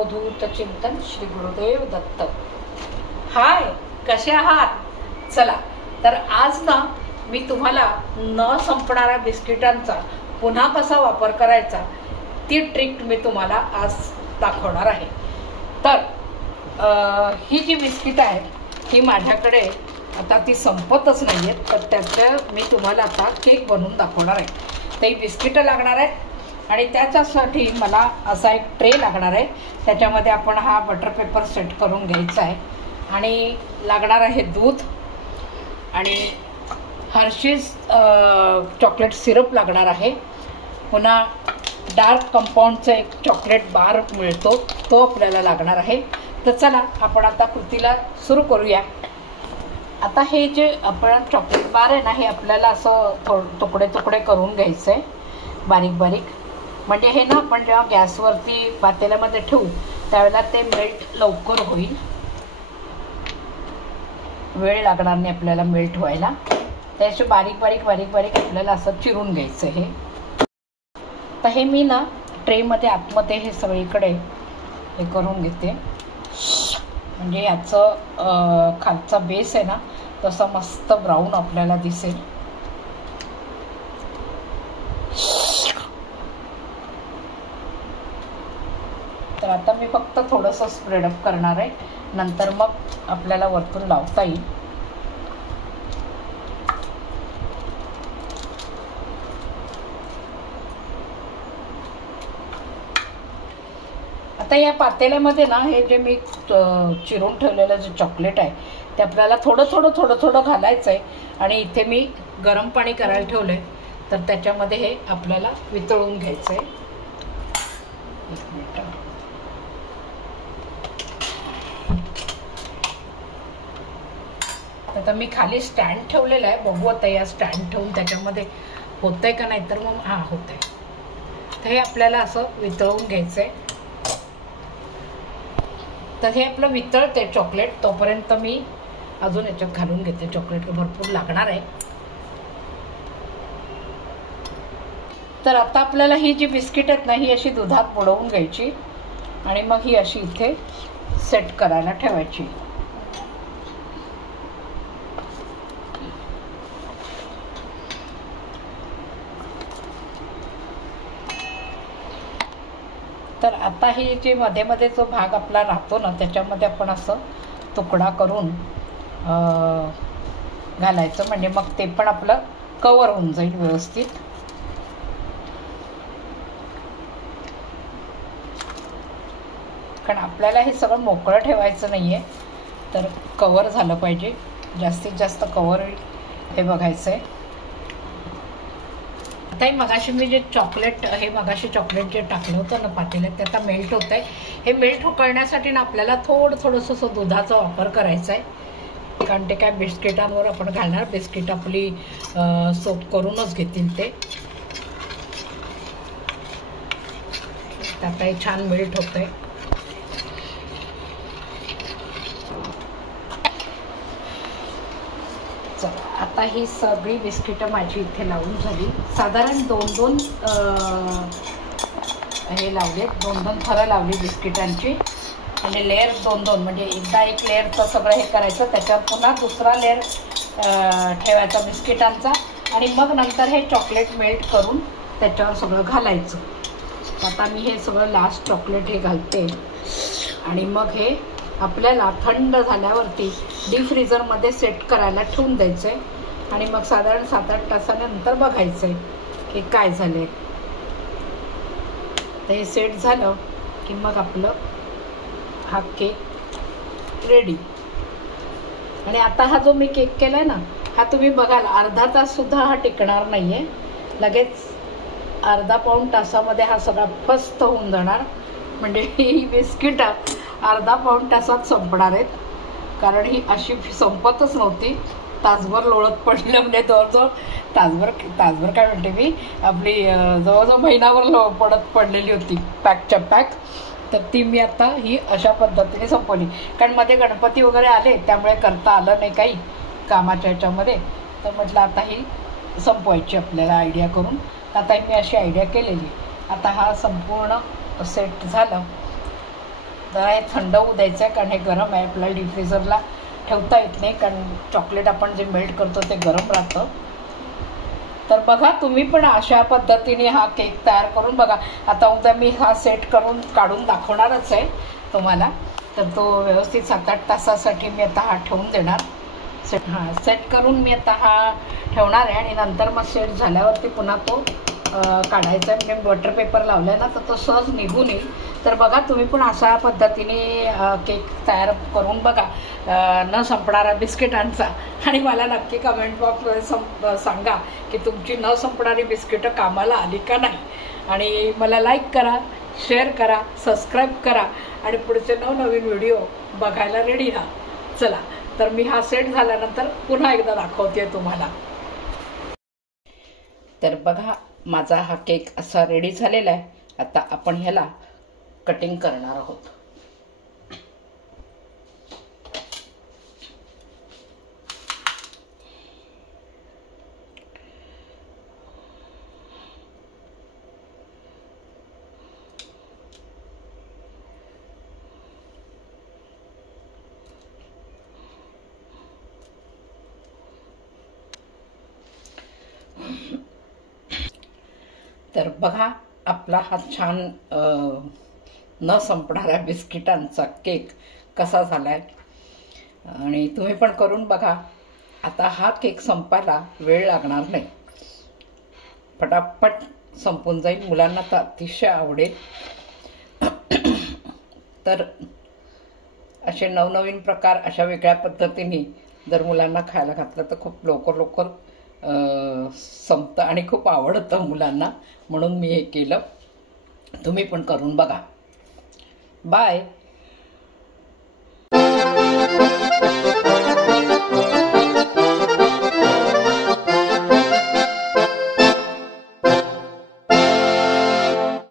अवधूत चिंतन श्री गुरुदेव दत्त। हाय, कसे आहात? चला तर आज ना मी तुम्हाला न संपणाऱ्या बिस्किटांचा पुन्हा कसा वापर करायचा ती ट्रिक मी तुम्हाला आज दाखवणार आहे। तर ही जी बिस्किट आहेत ही माझ्याकडे आता ती संपतच नाही आहेत, तर त्याचं मी तुम्हाला आता केक बनवून दाखवणार आहे। ते बिस्किटं लागणार आहेत आणि त्याच्यासाठी मला असा एक ट्रे लागणार आहे। त्याच्यामध्ये आपण हा बटर पेपर सेट करून घ्यायचा आहे आणि लागणार आहे दूध आणि हर्षीज चॉकलेट सिरप लागणार आहे। पुन्हा डार्क कंपाऊंडचा एक चॉकलेट बार मिळतो, तो आपल्याला लागणार आहे। तर चला आपण आता कृतीला सुरू करूया। आता हे जे आपण चॉकलेट बार आहे ना, हे आपल्याला असं तुकडे तुकडे करून घ्यायचं आहे, बारीक बारीक। म्हणजे हे ना आपण जेव्हा गॅसवरती पातेल्यामध्ये ठेवू त्यावेळेला ते मेल्ट लवकर होईल, वेळ लागणार नाही आपल्याला मेल्ट व्हायला। त्याचे बारीक बारीक बारीक बारीक आपल्याला असं चिरून घ्यायचं हे। तर हे मी ना ट्रेमध्ये आतमध्ये हे सगळीकडे हे करून घेते, म्हणजे याचं खालचा बेस आहे ना तसा मस्त ब्राऊन आपल्याला दिसेल। तर आता मी फक्त थोडंसं स्प्रेडअप करणार आहे, नंतर मग आपल्याला वरतून लावता येईल। आता या पातेल्यामध्ये ना हे जे मी चिरून ठेवलेलं जे चॉकलेट आहे ते आपल्याला थोडं थोडं थोडं थोडं घालायचं आहे आणि इथे मी गरम पाणी करायला ठेवलं आहे, तर त्याच्यामध्ये हे आपल्याला वितळून घ्यायचं आहे। एक मिनिट, आता मी खाली स्टँड ठेवलेला आहे, बघू आता या स्टँड ठेवून त्याच्यामध्ये होतंय का नाही, तर मग हां होतंय। तर हे आपल्याला असं वितळून घ्यायचं आहे। तर हे आपलं वितळते चॉकलेट, तोपर्यंत मी अजून याच्यात घालून घेते। चॉकलेट भरपूर लागणार आहे। तर आता आपल्याला ही जी बिस्किट आहेत ना ही अशी दुधात बुडवून घ्यायची आणि मग ही अशी इथे सेट करायला ठेवायची। तर आता ही जे मध्ये मध्ये जो भाग आपला राहतो ना त्याच्यामध्ये आपण असं तुकडा करून घालायचं, म्हणजे मग ते पण आपलं कवर होऊन जाईल व्यवस्थित। कारण आपल्याला हे सगळं मोकळं ठेवायचं नाही आहे, तर कवर झालं पाहिजे, जास्तीत जास्त कवर हे बघायचं आहे। आता हे मगाशी मी जे चॉकलेट मगाशी चॉकलेट जे टाकलं होतं ना पातेल्यात ते आता मेल्ट होतं आहे। हे मेल्ट करण्यासाठी ना आपल्याला थोडंसं असं दुधाचा वापर करायचा आहे, कारण ते काय बिस्किटांवर आपण घालणार, बिस्किट आपली सोप करूनच घेतील ते। आता हे छान मेल्ट होतं आहे। चला आता ही सगळी बिस्किटं माझी इथे लावून झाली। साधारण दोन हे लावले, दोन थरं लावली बिस्किटांची आणि लेअर दोन म्हणजे एकदा एक लेअरचं सगळं हे करायचं, त्याच्यावर पुन्हा दुसरा लेअर ठेवायचा बिस्किटांचा आणि मग नंतर हे चॉकलेट मेल्ट करून त्याच्यावर सगळं घालायचं। आता मी हे सगळं लास्ट चॉकलेट हे घालते आणि मग हे आपल्याला थंड झाल्यावरती डीप फ्रीझरमध्ये सेट करायला ठेवून द्यायचं आहे आणि मग साधारण 7-8 तासानंतर बघायचं आहे की काय झालं आहे। तर हे सेट झालं की मग आपलं हा केक रेडी। आणि आता हा जो मी केक केला आहे ना हा तुम्ही बघाल अर्धा ताससुद्धा हा टिकणार नाही आहे, लगेच अर्धा पाऊण तासामध्ये हा सगळा फस्त होऊन जाणार। म्हणजे ही बिस्किट अर्धा पाऊण तासात संपणार आहेत, कारण ही अशी संपतच नव्हती, तासभर लोळत पडलं, म्हणजे जवळजवळ तासभर काय म्हणते मी, आपली जवळजवळ महिनाभर पडलेली होती पॅकच्या पॅक। तर ती मी आता ही अशा पद्धतीने संपवली, कारण मध्ये गणपती वगैरे आले त्यामुळे करता आलं नाही काही कामाच्या ह्याच्यामध्ये, तर म्हटलं आता ही संपवायची आपल्याला आयडिया करून। आता मी अशी आयडिया केलेली। आता हा संपूर्ण सेट झालं जरा हे थंड होऊ द्यायचं आहे, कारण हे गरम आहे, आपल्याला डीप फ्रीझरला ठेवता येत नाही, कारण चॉकलेट आपण जे मेल्ट करतो ते गरम राहतं. तर बघा तुम्ही पण अशा पद्धतीने हा केक तयार करून बघा. आता उद्या मी हा सेट करून काढून दाखवणारच आहे तुम्हाला. तर तो व्यवस्थित 7-8 तासासाठी मी आता हा ठेवून देणार. सेट करून मी आता हा ठेवणार आहे आणि नंतर मग सेट झाल्यावरती पुन्हा तो काढायचा आहे. म्हणजे बटर पेपर लावला आहे ना, तर तो सहज निघून येईल. तर बघा तुम्ही पण अशा पद्धतीने केक तयार करून बघा, न संपणारा बिस्किटांचा. आणि मला नक्की कमेंट बॉक्समध्ये सांगा की तुमची न संपणारी बिस्किटं कामाला आली का नाही. आणि मला लाईक करा, शेअर करा, सबस्क्राईब करा आणि पुढचे नवनवीन व्हिडिओ बघायला रेडी राहा. चला, तर मी हा सेट झाल्यानंतर पुन्हा एकदा दाखवते तुम्हाला. तर बघा माझा हा केक असा रेडी झालेला आहे. आता आपण ह्याला कटिंग करणार आहोत. तर बघा आपला हा छान न संपणाऱ्या बिस्किटांचा केक कसा झाला आहे. आणि तुम्ही पण करून बघा. आता हा केक संपायला वेळ लागणार नाही, फटाफट संपून जाईल. मुलांना तर अतिशय आवडेल. तर असे नवनवीन प्रकार अशा वेगळ्या पद्धतीने जर मुलांना खायला घातलं तर खूप लवकर संपतं आणि खूप आवडतं मुलांना. म्हणून मी हे केलं. तुम्ही पण करून बघा. बाय.